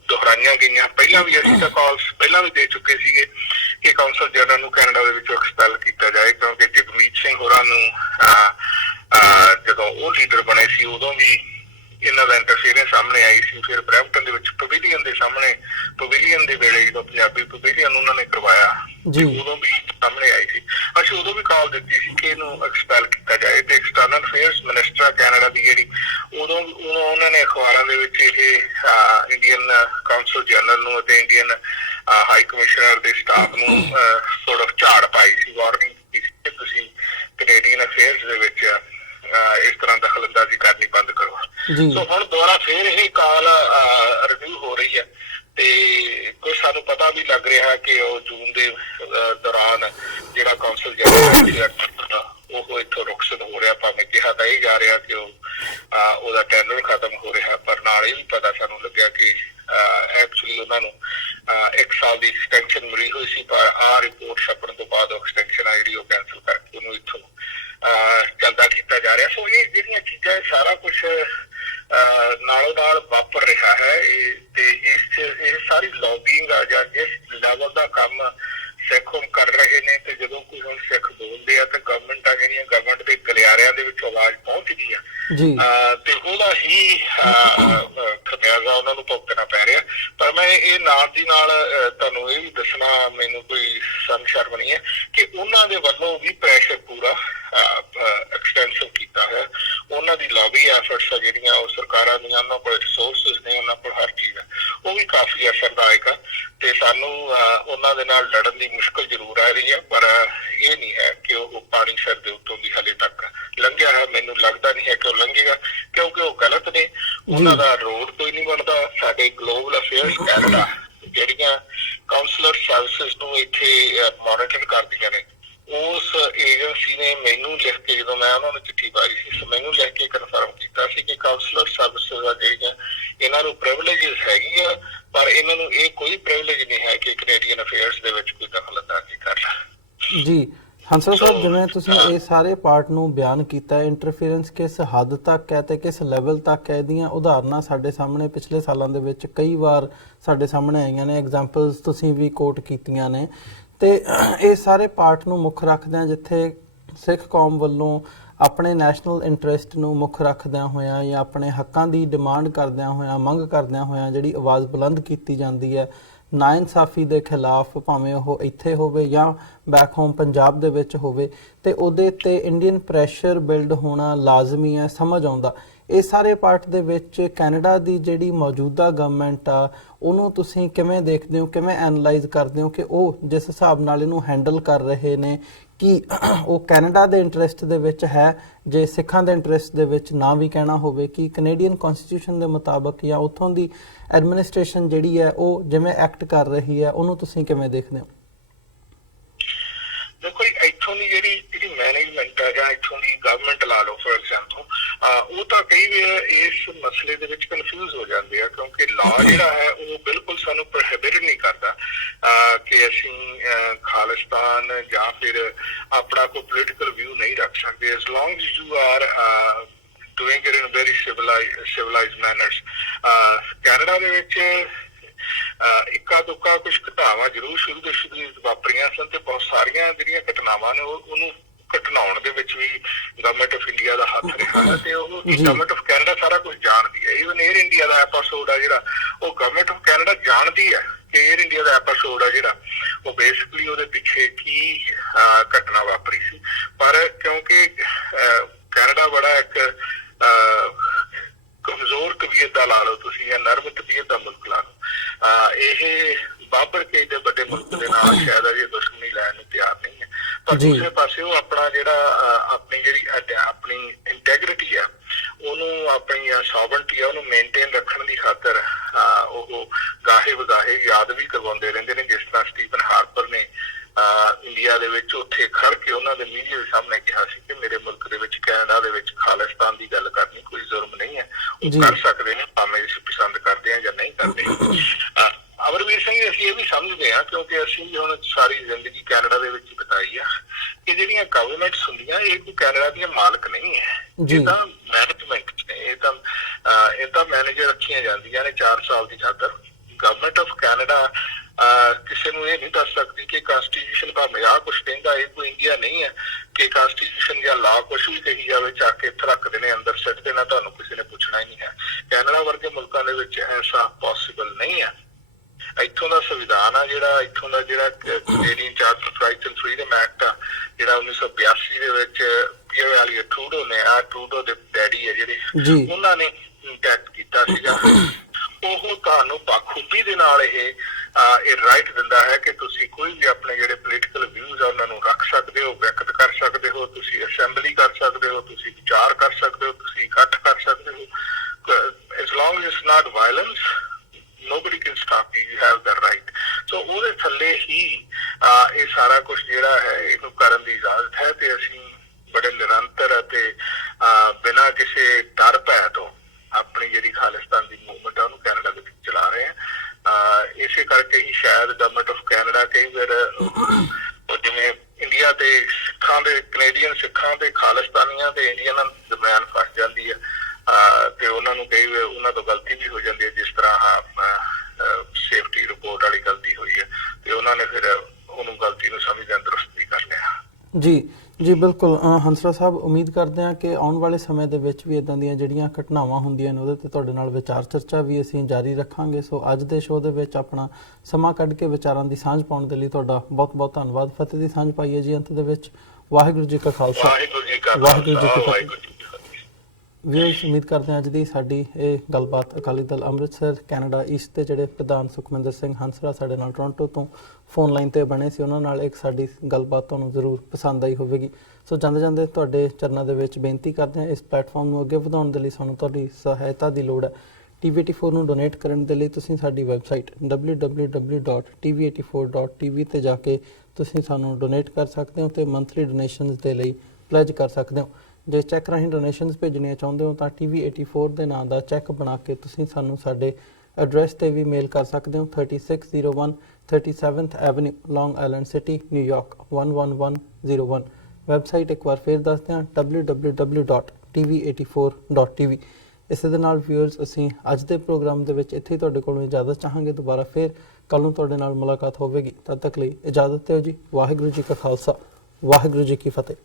ਦੁਹਰਾਈਆਂ ਗਈਆਂ। ਪਹਿਲਾਂ ਵੀ ਅਸੀਂ ਤਾਂ ਕਾਲਸ ਪਹਿਲਾਂ ਵੀ ਦੇ ਚੁੱਕੇ ਸੀਗੇ ਕਿ ਕਾਉਂਸਲ ਜਨਰਲ ਨੂੰ ਕੈਨੇਡਾ ਦੇ ਵਿੱਚੋਂ ਐਕਸਪੈਲ ਕੀਤਾ ਜਾਏ, ਕਿਉਂਕਿ ਜਗਮੀਤ ਸਿੰਘ ਹੋਰਾਂ ਨੂੰ ਜਦੋਂ ਉਹ ਲੀਡਰ ਬਣੇ ਸੀ ਉਦੋਂ ਵੀ ਇਹਨਾਂ ਦਾ ਇੰਟਰਫੀਅਰੈਂਸ ਸਾਹਮਣੇ ਆਈ ਸੀ। ਫਿਰ ਬਰੈਂਪਟਨ ਦੇ ਵਿੱਚ ਪਵੇਲੀਅਨ ਦੇ ਸਾਹਮਣੇ, ਪਵੇਲੀਅਨ ਦੇ ਵੇਲੇ ਜਦੋਂ ਪੰਜਾਬੀ ਪਵੇਲੀਅਨ ਉਹਨਾਂ ਨੇ ਕਰਵਾਇਆ ਉਦੋਂ ਵੀ ਸਾਹਮਣੇ ਆਈ ਸੀ। ਅਸੀਂ ਉਦੋਂ ਵੀ ਕਾਲ ਦਿੱਤੀ ਸੀ ਕਿ ਇਹਨੂੰ ਐਕਸਪੈਲ ਕੀਤਾ ਜਾਏ। ਤੇ ਐਕਸਟਰਨਲ ਅਫੇਅਰਸ ਮਿਨਿਸਟਰ ਕੈਨੇਡਾ ਦੀ ਜਿਹੜੀ, ਉਦੋਂ ਉਹਨਾਂ ਨੇ ਅਖਬਾਰਾਂ ਦੇ ਵਿੱਚ ਇਹ ਇੰਡੀਅਨ ਕਾਉਂਸਲ ਜਨਰਲ ਨੂੰ ਅਤੇ ਇੰਡੀਅਨ ਹਾਈ ਕਮਿਸ਼ਨਰ ਦੇ ਸਟਾਫ ਨੂੰ ਸੋਰਟ ਆਫ ਝਾੜ ਪਾਈ ਸੀ, ਵਾਰਨਿੰਗ ਕੀਤੀ ਸੀ ਕਿ ਤੁਸੀਂ ਕੈਨੇਡੀਅਨ ਅਫੇਅਰਸ ਦੇ ਵਿੱਚ ਇਸ ਤਰ੍ਹਾਂ ਦਖਲਅੰਦਾਜ਼ੀ ਕਰਨੀ ਬੰਦ ਕਰੋ। ਸੋ ਹੁਣ ਦੁਬਾਰਾ ਫੇਰ ਇਹ ਕਾਲ ਰਿਵਿਊ ਹੋ ਰਹੀ ਹੈ ਤੇ ਕੁਝ ਸਾਨੂੰ ਪਤਾ ਵੀ ਲੱਗ ਰਿਹਾ ਕਿ ਉਹ ਜੂਨ ਦੇ ਦੌਰਾਨ ਜਿਹੜਾ ਕਾਉਂਸਲ ਜਨਰਲ ਉਹ ਇੱਥੋਂ ਰੁਖਸਤ ਹੋ ਰਿਹਾ, ਭਾਵੇਂ ਕਿਹਾ ਤਾਂ ਇਹ ਜਾ ਰਿਹਾ ਕਿ ਉਹਦਾ ਟੈਂਡਰ ਖਤਮ ਹੋ ਰਿਹਾ, ਪਰ ਨਾਲ ਇਹ ਵੀ ਪਤਾ ਸਾਨੂੰ ਲੱਗਿਆ ਕਿ ਐਕਚੁਅਲੀ ਉਹਨਾਂ ਨੂੰ 1 ਸਾਲ ਦੀ ਐਕਸਟੈਂਸ਼ਨ ਮਿਲੀ ਹੋਈ ਸੀ, ਪਰ ਆਹ ਰਿਪੋਰਟ ਛਪਣ ਤੋਂ ਬਾਅਦ ਜਿਹੜੀ ਉਹ ਕੈਂਸਲ ਕਰਕੇ ਉਹਨੂੰ ਇੱਥੋਂ ਚੱਲਦਾ ਕੀਤਾ ਜਾ ਰਿਹਾ। ਸੋ ਇਹ ਜਿਹੜੀਆਂ ਚੀਜ਼ਾਂ ਸਾਰਾ ਕੁਛ ਨਾਲੋਂ ਨਾਲ ਵਾਪਰ ਰਿਹਾ ਹੈ ਤੇ ਇਹ ਸਾਰੀ ਲੌਬਿੰਗ ਆ ਜਾਂ ਜਿਸ ਲੈਵਲ ਦਾ ਕੰਮ ਸਿੱਖ ਹੁਣ ਕਰ ਰਹੇ ਨੇ, ਤੇ ਜਦੋਂ ਕੋਈ ਹੁਣ ਸਿੱਖ ਬੋਲਦੇ ਆ ਤੇ ਗਵਰਨਮੈਂਟਾਂ ਜਿਹੜੀਆਂ ਗਵਰਨਮੈਂਟ ਦੇ ਗਲਿਆਰਿਆਂ ਦੇ ਵਿੱਚ ਆਵਾਜ਼ ਪਹੁੰਚਦੀ ਆ ਤੇ ਉਹਦਾ ਹੀ ਖਮਿਆਜ਼ਾ ਉਹਨਾਂ ਨੂੰ ਭੁਗਤਣਾ ਪੈ ਰਿਹਾ। ਪਰ ਮੈਂ ਇਹ ਨਾਲ ਦੀ ਨਾਲ ਤੁਹਾਨੂੰ ਇਹ ਵੀ ਦੱਸਣਾ, ਮੈਨੂੰ ਕੋਈ ਸ਼ਰਮ ਨਹੀਂ ਹੈ ਕਿ ਉਹਨਾਂ ਦੇ ਵੱਲੋਂ ਵੀ ਪ੍ਰੈਸ਼ਰ ਪੂਰਾ ਐਕਸਟੈਂਸਿਵ ਕੀਤਾ ਹੈ। ਉਹਨਾਂ ਦੀ ਲੌਬੀ ਐਫਰਟਸ ਆ ਜਿਹੜੀਆਂ, ਉਹ ਸਰਕਾਰਾਂ ਦੀਆਂ, ਉਹਨਾਂ ਕੋਲ ਰਿਸੋਰਸਿਸ ਨੇ, ਉਹਨਾਂ ਕੋਲ ਹਰ ਚੀਜ਼ ਹੈ, ਉਹ ਵੀ ਕਾਫੀ ਅਸਰਦਾਇਕ ਆ ਤੇ ਸਾਨੂੰ ਉਹਨਾਂ ਦੇ ਨਾਲ ਲੜਨ ਦੀ ਮੁਸ਼ਕਲ ਜ਼ਰੂਰ ਆ ਰਹੀ ਹੈ। ਪਰ ਇਹ ਨਹੀਂ ਹੈ ਕਿ ਉਹ ਪਾਣੀ ਸਿਰ ਦੇ ਉੱਤੋਂ ਦੀ ਹਲੇ ਤੱਕ ਲੰਘਿਆ ਹੈ। ਮੈਨੂੰ ਲੱਗਦਾ ਨਹੀਂ ਹੈ ਕਿ ਉਹ ਲੰਘੇਗਾ, ਕਿਉਂਕਿ ਉਹ ਗਲਤ ਨੇ, ਉਹਨਾਂ ਦਾ ਰੋਡ ਕੋਈ ਨਹੀਂ ਬਣਦਾ। ਸਾਡੇ ਗਲੋਬਲ ਅਫੇਅਰਸ ਕੈਨੇਡਾ ਜਿਹੜੀਆਂ ਕਾਉਂਸਲਰ ਸਰਵਿਸਿਜ਼ ਨੂੰ ਇੱਥੇ ਮੋਨੀਟਰ ਕਰਦੀਆਂ ਨੇ, ਉਸ ਏਜੰਸੀ ਨੇ ਮੈਨੂੰ ਲਿਖ ਕੇ, ਜਦੋਂ ਮੈਂ ਉਹਨਾਂ ਨੂੰ ਚਿੱਠੀ ਪਾਈ ਸੀ, ਮੈਨੂੰ ਲਿਖ ਕੇ ਕਨਫਰਮ ਕੀਤਾ ਸੀ ਕਿ ਕਾਉਂਸਲਰ ਸਰਵਿਸਿਜ਼ ਆ ਜਿਹੜੀਆਂ, ਇਹਨਾਂ ਨੂੰ ਪ੍ਰਿਵਿਲੇਜਸ ਹੈਗੀਆਂ, ਪਰ ਇਹਨਾਂ ਨੂੰ ਇਹ ਕੋਈ ਪ੍ਰਿਵਿਲੇਜ ਨਹੀਂ ਹੈ ਕਿ ਕੈਨੇਡੀਅਨ ਅਫੇਅਰਸ ਦੇ ਵਿੱਚ ਕੋਈ ਦਖਲਅੰਦਾਜ਼ੀ ਕਰ ਲੈ। ਹੰਸਰਾ ਸਾਹਿਬ, ਜਿਵੇਂ ਤੁਸੀਂ ਇਹ ਸਾਰੇ ਪਾਰਟ ਨੂੰ ਬਿਆਨ ਕੀਤਾ, ਇੰਟਰਫੀਅਰੈਂਸ ਕਿਸ ਹੱਦ ਤੱਕ ਹੈ ਤੇ ਕਿਸ ਲੈਵਲ ਤੱਕ ਹੈ, ਇਹਦੀਆਂ ਉਦਾਹਰਨਾਂ ਸਾਡੇ ਸਾਹਮਣੇ ਪਿਛਲੇ ਸਾਲਾਂ ਦੇ ਵਿੱਚ ਕਈ ਵਾਰ ਸਾਡੇ ਸਾਹਮਣੇ ਆਈਆਂ ਨੇ, ਐਗਜ਼ਾਮਪਲਸ ਤੁਸੀਂ ਵੀ ਕੋਟ ਕੀਤੀਆਂ ਨੇ। ਤੇ ਇਹ ਸਾਰੇ ਪਾਰਟ ਨੂੰ ਮੁੱਖ ਰੱਖਦਿਆਂ, ਜਿੱਥੇ ਸਿੱਖ ਕੌਮ ਵੱਲੋਂ ਆਪਣੇ ਨੈਸ਼ਨਲ ਇੰਟਰਸਟ ਨੂੰ ਮੁੱਖ ਰੱਖਦਿਆਂ ਹੋਇਆਂ ਜਾਂ ਆਪਣੇ ਹੱਕਾਂ ਦੀ ਡਿਮਾਂਡ ਕਰਦਿਆਂ ਹੋਇਆਂ, ਮੰਗ ਕਰਦਿਆਂ ਹੋਇਆਂ ਜਿਹੜੀ ਆਵਾਜ਼ ਬੁਲੰਦ ਕੀਤੀ ਜਾਂਦੀ ਹੈ, ਨਾਇਨਸਾਫੀ ਦੇ ਖਿਲਾਫ, ਭਾਵੇਂ ਉਹ ਇੱਥੇ ਹੋਵੇ ਜਾਂ ਬੈਕ ਹੋਮ ਪੰਜਾਬ ਦੇ ਵਿੱਚ ਹੋਵੇ, ਤੇ ਉਹਦੇ ਤੇ ਇੰਡੀਅਨ ਪ੍ਰੈਸ਼ਰ ਬਿਲਡ ਹੋਣਾ ਲਾਜ਼ਮੀ ਹੈ, ਸਮਝ ਆਉਂਦਾ। ਇਹ ਸਾਰੇ ਪਾਰਟ ਦੇ ਵਿੱਚ ਕੈਨੇਡਾ ਦੀ ਜਿਹੜੀ ਮੌਜੂਦਾ ਗਵਰਨਮੈਂਟ ਆ ਉਹਨੂੰ ਤੁਸੀਂ ਕਿਵੇਂ ਦੇਖਦੇ ਹੋ, ਕਿਵੇਂ ਐਨਾਲਾਈਜ਼ ਕਰਦੇ ਹੋ ਕਿ ਉਹ ਜਿਸ ਹਿਸਾਬ ਨਾਲ ਇਹਨੂੰ ਹੈਂਡਲ ਕਰ ਰਹੇ ਨੇ, ਕਿ ਉਹ ਕੈਨੇਡਾ ਦੇ ਇੰਟਰਸਟ ਦੇ ਵਿੱਚ ਹੈ, ਜੇ ਸਿੱਖਾਂ ਦੇ ਇੰਟਰਸਟ ਦੇ ਵਿੱਚ ਨਾ ਵੀ ਕਹਿਣਾ ਹੋਵੇ, ਕਿ ਕੈਨੇਡੀਅਨ ਕਨਸਟੀਟਿਊਸ਼ਨ ਦੇ ਮੁਤਾਬਕ ਜਾਂ ਉੱਥੋਂ ਦੀ ਐਡਮਿਨਿਸਟ੍ਰੇਸ਼ਨ ਜਿਹੜੀ ਹੈ ਉਹ ਜਿਵੇਂ ਐਕਟ ਕਰ ਰਹੀ ਹੈ, ਉਹਨੂੰ ਤੁਸੀਂ ਕਿਵੇਂ ਦੇਖਦੇ ਹੋ? ਦੇਖੋ ਇੱਥੋਂ ਦੀ ਜਿਹੜੀ ਮੈਨੇਜਮੈਂਟ ਹੈ ਜਾਂ ਇੱਥੋਂ ਦੀ ਗਵਰਨਮੈਂਟ ਲਾ ਲਓ ਫੋਰ ਐਗਜ਼ਾਮਪਲ, ਉਹ ਤਾਂ ਕਈ ਵਾਰ ਇਸ ਮਸਲੇ ਦੇ ਵਿੱਚ ਕਨਫਿਊਜ਼ ਹੋ ਜਾਂਦੇ ਆ, ਕਿਉਂਕਿ ਲਾਅ ਜਿਹੜਾ ਹੈ ਉਹ ਬਿਲਕੁਲ ਸਾਨੂੰ ਪ੍ਰੋਹਿਬਿਟ ਨਹੀਂ ਕਰਦਾ ਕਿ ਅਸੀਂ ਖਾਲਿਸਤਾਨ ਜਾਂ ਫਿਰ ਆਪਣਾ ਕੋਈ ਪੋਲੀਟੀਕਲ ਵਿਊ ਨਹੀਂ ਰੱਖ ਸਕਦੇ, as long as you are doing it in very civilized manners। Canada ਦੇ ਵਿੱਚ ਇੱਕਾ ਦੁੱਕਾ ਕੁਝ ਘਟਨਾਵਾਂ ਜ਼ਰੂਰ ਸ਼ੁਰੂ ਤੋਂ ਵਾਪਰੀਆਂ ਸਨ, ਤੇ ਬਹੁਤ ਸਾਰੀਆਂ ਜਿਹੜੀਆਂ ਘਟਨਾਵਾਂ ਨੇ ਉਹਨੂੰ ਘਟਨਾਉਣ ਦੇ ਵਿੱਚ ਵੀ ਗਵਰਨਮੈਂਟ ਆਫ ਇੰਡੀਆ ਦਾ ਹੱਥ ਰਿਹਾ ਹੈ, ਤੇ ਉਹ ਗਵਰਨਮੈਂਟ ਆਫ ਕੈਨੇਡਾ ਸਾਰਾ ਕੁਝ ਜਾਣਦੀ ਹੈ। ਈਵਨ 에ਅਰ ਇੰਡੀਆ ਦਾ ਐਪੀਸੋਡ ਆ ਜਿਹੜਾ, ਉਹ ਗਵਰਨਮੈਂਟ ਆਫ ਕੈਨੇਡਾ ਜਾਣਦੀ ਹੈ ਕਿ 에ਅਰ ਇੰਡੀਆ ਦਾ ਐਪੀਸੋਡ ਆ ਜਿਹੜਾ ਉਹ ਬੇਸਿਕਲੀ ਉਹਦੇ ਪਿੱਛੇ ਕੀ ਘਟਨਾ ਵਾਪਰੀ ਸੀ। ਪਰ ਕਿਉਂਕਿ ਕੈਨੇਡਾ ਬੜਾ ਇੱਕ ਕਮਜ਼ੋਰ ਤਬੀਅਤ ਦਾ ਲਾ ਲਓ ਤੁਸੀਂ, ਜਾਂ ਨਰਮ ਤਬੀਅਤ ਦਾ ਮੁਲਕ ਲਾ ਲਓ, ਇਹ ਬਾਬਰ ਕੇ ਦੇ ਵੱਡੇ ਮੁਲਕ ਦੇ ਨਾਲ ਸ਼ਾਇਦ ਅਜੇ ਦੁਸ਼ਮਣੀ ਲੈਣ ਨੂੰ ਤਿਆਰ ਨਹੀਂ ਹੈ। ਪਰ ਦੂਸਰੇ ਪਾਸੇ ਉਹ ਆਪਣਾ ਆਪਣੀ ਇੰਟੈਗ੍ਰਿਟੀ ਆ, ਉਹਨੂੰ ਆਪਣੀ ਸੌਵਰਨਟੀ ਆ, ਉਹਨੂੰ ਮੇਨਟੇਨ ਰੱਖਣ ਦੀ ਖਾਤਰ ਉਹ ਗਾਹੇ ਵਗਾਹੇ ਯਾਦ ਵੀ ਕਰਵਾਉਂਦੇ ਰਹਿੰਦੇ ਨੇ। ਜਿਸ ਤਰ੍ਹਾਂ ਸਟੀਫਨ ਹਾਰਪਰ ਨੇ ਇੰਡੀਆ ਦੇ ਵਿੱਚ ਉੱਥੇ ਖੜ ਕੇ ਉਹਨਾਂ ਦੇ ਮੀਡੀਆ ਦੇ ਸਾਹਮਣੇ ਕਿਹਾ ਸੀ ਕਿ ਮੇਰੇ ਮੁਲਕ ਦੇ ਵਿੱਚ, ਕੈਨੇਡਾ ਦੇ ਵਿੱਚ ਖਾਲਿਸਤਾਨ ਦੀ ਗੱਲ ਕਰਨੀ ਕੋਈ ਜ਼ੁਰਮ ਨਹੀਂ ਹੈ, ਉਹ ਕਰ ਸਕਦੇ ਨੇ, ਭਾਵੇਂ ਅਸੀਂ ਪਸੰਦ ਕਰਦੇ ਹਾਂ ਜਾਂ ਨਹੀਂ ਕਰਦੇ। ਅਮਰਵੀਰ ਸਿੰਘ, ਅਸੀਂ ਇਹ ਵੀ ਸਮਝਦੇ ਹਾਂ, ਕਿਉਂਕਿ ਅਸੀਂ ਹੁਣ ਸਾਰੀ ਜ਼ਿੰਦਗੀ ਕੈਨੇਡਾ ਦੇ ਵਿੱਚ ਹੀ ਬਿਤਾਈ ਆ, ਕਿ ਜਿਹੜੀਆਂ ਗਵਰਨਮੈਂਟਸ ਹੁੰਦੀਆਂ ਇਹ ਕੋਈ ਕੈਨੇਡਾ ਦੀਆਂ ਮਾਲਕ ਨਹੀਂ ਹੈ, ਇਹ ਤਾਂ ਮੈਨੇਜਮੈਂਟ ਨੇ, ਇਹ ਤਾਂ ਮੈਨੇਜਰ ਰੱਖੀਆਂ ਜਾਂਦੀਆਂ ਨੇ 4 ਸਾਲ ਦੀ ਖਾਤਰ। ਗਵਰਨਮੈਂਟ ਆਫ ਕੈਨੇਡਾ ਕਿਸੇ ਨੂੰ ਇਹ ਨਹੀਂ ਦੱਸ ਸਕਦੀ ਕਿ ਕਨਸਟੀਟਿਊਸ਼ਨ ਭਾਵੇਂ ਆਹ ਕੁਛ ਕਹਿੰਦਾ, ਇਹ ਕੋਈ ਇੰਡੀਆ ਨਹੀਂ ਹੈ ਕਿ ਕਨਸਟੀਟਿਊਸ਼ਨ ਜਾਂ ਲਾਅ ਕੁਛ ਵੀ ਕਹੀ ਜਾਵੇ ਚੱਕ ਕੇ ਇੱਥੇ ਰੱਖ ਦੇਣੇ, ਅੰਦਰ ਸਿੱਟ ਦੇਣਾ, ਤੁਹਾਨੂੰ ਕਿਸੇ ਨੇ ਪੁੱਛਣਾ ਹੀ ਨਹੀਂ ਹੈ। ਕੈਨੇਡਾ ਵਰਗੇ ਮੁਲਕਾਂ ਦੇ ਵਿੱਚ ਐਸਾ ਪੋਸੀਬਲ ਨਹੀਂ ਹੈ। ਇੱਥੋਂ ਦਾ ਸੰਵਿਧਾਨ ਆ ਜਿਹੜਾ, ਇੱਥੋਂ ਦਾ ਜਿਹੜਾ Canadian charter of rights and freedom act ਆ ਜਿਹੜਾ 1982 ਦੇ ਵਿੱਚ ਪੀਆਰ ਟਰੂਡੋ ਨੇ, ਟਰੂਡੋ ਦੇ ਡੈਡੀ ਆ ਜਿਹੜੇ, ਉਹਨਾਂ ਨੇ ਇੰਟੈਕਟ ਕੀਤਾ ਸੀਗਾ, ਉਹ ਤੁਹਾਨੂੰ ਬਾਖੂਬੀ ਦੇ ਨਾਲ ਇਹ ਰਾਈਟ ਦਿੰਦਾ ਹੈ ਕਿ ਤੁਸੀਂ ਕੋਈ ਵੀ ਆਪਣੇ ਜਿਹੜੇ ਪੋਲੀਟੀਕਲ ਵਿਊਜ਼ ਆ ਉਹਨਾਂ ਨੂੰ ਰੱਖ ਸਕਦੇ ਹੋ, ਵਿਅਕਤ ਕਰ ਸਕਦੇ ਹੋ, ਤੁਸੀਂ ਅਸੈਂਬਲੀ ਕਰ ਸਕਦੇ ਹੋ, ਤੁਸੀਂ ਵਿਚਾਰ ਕਰ ਸਕਦੇ ਹੋ, ਤੁਸੀਂ ਇਕੱਠ ਕਰ ਸਕਦੇ ਹੋ, as long as it's not violence, nobody can stop you, you have the right। ਸੋ ਉਹਦੇ ਥੱਲੇ ਹੀ ਇਹ ਸਾਰਾ ਕੁਝ ਜਿਹੜਾ ਹੈ ਇਹਨੂੰ ਕਰਨ ਦੀ ਇਜਾਜ਼ਤ ਹੈ, ਤੇ ਅਸੀਂ ਬੜੇ ਨਿਰੰਤਰ ਅਤੇ ਬਿਨਾਂ ਕਿਸੇ ਡਰ ਭੈ ਤੋਂ ਆਪਣੀ ਜਿਹੜੀ ਖਾਲਿਸਤਾਨ ਦੀ ਮੂਵਮੈਂਟ ਆ ਉਹਨੂੰ ਕੈਨੇਡਾ ਦੇ ਵਿੱਚ ਚਲਾ ਰਹੇ ਹਾਂ। ਇਸੇ ਕਰਕੇ ਹੀ ਸ਼ਾਇਦ ਗਵਰਨਮੈਂਟ ਆਫ ਕੈਨੇਡਾ ਕਈ ਵਾਰ ਜਿਵੇਂ ਇੰਡੀਆ ਤੇ ਸਿੱਖਾਂ ਦੇ, ਕੈਨੇਡੀਅਨ ਸਿੱਖਾਂ ਤੇ ਖਾਲਿਸਤਾਨੀਆਂ ਤੇ ਇੰਡੀਅਨਾਂ ਦਰਮਿਆਨ ਫਸ ਜਾਂਦੀ ਹੈ, ਤੇ ਉਹਨਾਂ ਨੂੰ ਕਈ ਵਾਰ ਉਹਨਾਂ ਤੋਂ ਗਲਤੀ ਵੀ ਹੋ ਜਾਂਦੀ ਹੈ, ਜਿਸ ਤਰ੍ਹਾਂ ਸੇਫਟੀ ਰਿਪੋਰਟ ਵਾਲੀ ਗਲਤੀ ਹੋਈ ਹੈ, ਤੇ ਉਹਨਾਂ ਨੇ ਫਿਰ ਉਹਨੂੰ ਗਲਤੀ ਨੂੰ ਸਮਝਦਿਆਂ ਦਰੁਸਤ ਵੀ ਕਰ ਲਿਆ। ਜੀ ਬਿਲਕੁਲ ਹੰਸਰਾ ਸਾਹਿਬ, ਉਮੀਦ ਕਰਦੇ ਹਾਂ ਕਿ ਆਉਣ ਵਾਲੇ ਸਮੇਂ ਦੇ ਵਿੱਚ ਵੀ ਇਦਾਂ ਦੀਆਂ ਜਿਹੜੀਆਂ ਘਟਨਾਵਾਂ ਹੁੰਦੀਆਂ ਨੇ ਉਹਦੇ ਤੇ ਤੁਹਾਡੇ ਨਾਲ ਵਿਚਾਰ ਚਰਚਾ ਵੀ ਅਸੀਂ ਜਾਰੀ ਰੱਖਾਂਗੇ। ਸੋ ਅੱਜ ਦੇ ਸ਼ੋਅ ਦੇ ਵਿੱਚ ਆਪਣਾ ਸਮਾਂ ਕੱਢ ਕੇ ਵਿਚਾਰਾਂ ਦੀ ਸਾਂਝ ਪਾਉਣ ਦੇ ਲਈ ਤੁਹਾਡਾ ਬਹੁਤ ਬਹੁਤ ਧੰਨਵਾਦ। ਫਤਿਹ ਦੀ ਸਾਂਝ ਪਾਈਏ ਜੀ ਅੰਤ ਦੇ ਵਿੱਚ। ਵਾਹਿਗੁਰੂ ਜੀ ਕਾ ਖਾਲਸਾ, ਵਾਹਿਗੁਰੂ ਜੀ ਕੀ ਫਤਿਹ। ਵੀਅਰਸ, ਉਮੀਦ ਕਰਦੇ ਹਾਂ ਅੱਜ ਦੀ ਸਾਡੀ ਇਹ ਗੱਲਬਾਤ ਅਕਾਲੀ ਦਲ ਅੰਮ੍ਰਿਤਸਰ ਕੈਨੇਡਾ ਈਸਟ ਦੇ ਜਿਹੜੇ ਪ੍ਰਧਾਨ ਸੁਖਮਿੰਦਰ ਸਿੰਘ ਹੰਸਰਾ ਸਾਡੇ ਨਾਲ ਟੋਰਾਂਟੋ ਤੋਂ ਫੋਨ ਲਾਈਨ ਤੇ ਬਣੇ ਸੀ, ਉਹਨਾਂ ਨਾਲ ਇੱਕ ਸਾਡੀ ਗੱਲਬਾਤ ਤੁਹਾਨੂੰ ਜ਼ਰੂਰ ਪਸੰਦ ਆਈ ਹੋਵੇਗੀ। ਸੋ ਜਾਂਦੇ ਜਾਂਦੇ ਤੁਹਾਡੇ ਚਰਨਾਂ ਦੇ ਵਿੱਚ ਬੇਨਤੀ ਕਰਦੇ ਹਾਂ, ਇਸ ਪਲੇਟਫਾਰਮ ਨੂੰ ਅੱਗੇ ਵਧਾਉਣ ਦੇ ਲਈ ਸਾਨੂੰ ਤੁਹਾਡੀ ਸਹਾਇਤਾ ਦੀ ਲੋੜ ਹੈ। TV84 ਨੂੰ ਡੋਨੇਟ ਕਰਨ ਦੇ ਲਈ ਤੁਸੀਂ ਸਾਡੀ ਵੈਬਸਾਈਟ www.tv84.tv ਤੇ ਜਾ ਕੇ ਤੁਸੀਂ ਸਾਨੂੰ ਡੋਨੇਟ ਕਰ ਸਕਦੇ ਹੋ, ਤੇ ਮੰਥਲੀ ਡੋਨੇਸ਼ਨਸ ਦੇ ਲਈ ਪਲੇਜ ਕਰ ਸਕਦੇ ਹੋ। ਜੇ ਚੈੱਕ ਰਾਹੀਂ ਡੋਨੇਸ਼ਨਸ ਭੇਜਣੀਆਂ ਚਾਹੁੰਦੇ ਹੋ ਤਾਂ TV84 ਦੇ ਨਾਂ ਦਾ ਚੈੱਕ ਬਣਾ ਕੇ ਤੁਸੀਂ ਸਾਨੂੰ ਸਾਡੇ ਐਡਰੈਸ ਤੇ ਵੀ ਮੇਲ ਕਰ ਸਕਦੇ ਹੋ, 3601 37th ਐਵਨਿਊ ਲੌਂਗ ਆਈਲੈਂਡ ਸਿਟੀ, ਨਿਊਯਾਰਕ 11101। ਵੈਬਸਾਈਟ ਇੱਕ ਵਾਰ ਫਿਰ ਦੱਸਦੇ ਹਾਂ, www.tv84.tv। ਇਸੇ ਦੇ ਨਾਲ ਵਿਊਅਰਸ, ਅਸੀਂ ਅੱਜ ਦੇ ਪ੍ਰੋਗਰਾਮ ਦੇ ਵਿੱਚ ਇੱਥੇ ਹੀ ਤੁਹਾਡੇ ਕੋਲੋਂ ਇਜਾਜ਼ਤ ਚਾਹਾਂਗੇ। ਦੁਬਾਰਾ ਫਿਰ ਕੱਲ੍ਹ ਨੂੰ ਤੁਹਾਡੇ ਨਾਲ ਮੁਲਾਕਾਤ ਹੋਵੇਗੀ। ਤਦ ਤੱਕ ਲਈ ਇਜਾਜ਼ਤ ਦਿਓ ਜੀ। ਵਾਹਿਗੁਰੂ ਜੀ ਕਾ ਖਾਲਸਾ, ਵਾਹਿਗੁਰੂ ਜੀ ਕੀ ਫਤਿਹ।